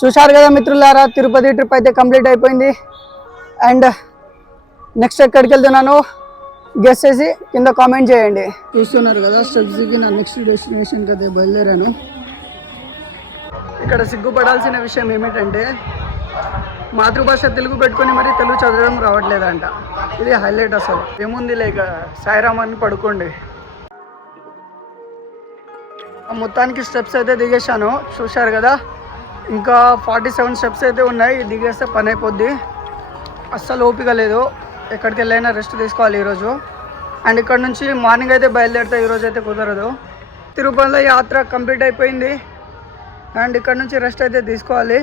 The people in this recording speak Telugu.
చూశారు కదా మిత్రులారా, తిరుపతి ట్రిప్ అయితే కంప్లీట్ అయిపోయింది. అండ్ నెక్స్ట్ ఎక్కడికి వెళ్తున్నాను గెస్ చేసి కింద కామెంట్ చేయండి. చూస్తున్నారు కదా స్టెప్స్ దిగి నా నెక్స్ట్ డెస్టినేషన్కి అయితే బయలుదేరాను. ఇక్కడ సిగ్గుపడాల్సిన విషయం ఏమిటంటే మాతృభాష తెలుగు పెట్టుకొని మరి తెలుగు చదవడం రావట్లేదంట. ఇది హైలైట్. అసలు ఏముంది లేక సాయిరామ్ అని పడుకోండి. మొత్తానికి స్టెప్స్ అయితే దిగేశాను. చూశారు కదా, ఇంకా 47 స్టెప్స్ అయితే ఉన్నాయి. దిగేస్తే పని అయిపోద్ది. అస్సలు ఓపిక లేదు. ఎక్కడికి వెళ్ళైనా రెస్ట్ తీసుకోవాలి ఈరోజు. అండ్ ఇక్కడ నుంచి మార్నింగ్ అయితే బయలుదేరితే ఈరోజు అయితే కుదరదు. తిరుపతిలో యాత్ర కంప్లీట్ అయిపోయింది. అండ్ ఇక్కడ నుంచి రెస్ట్ అయితే తీసుకోవాలి.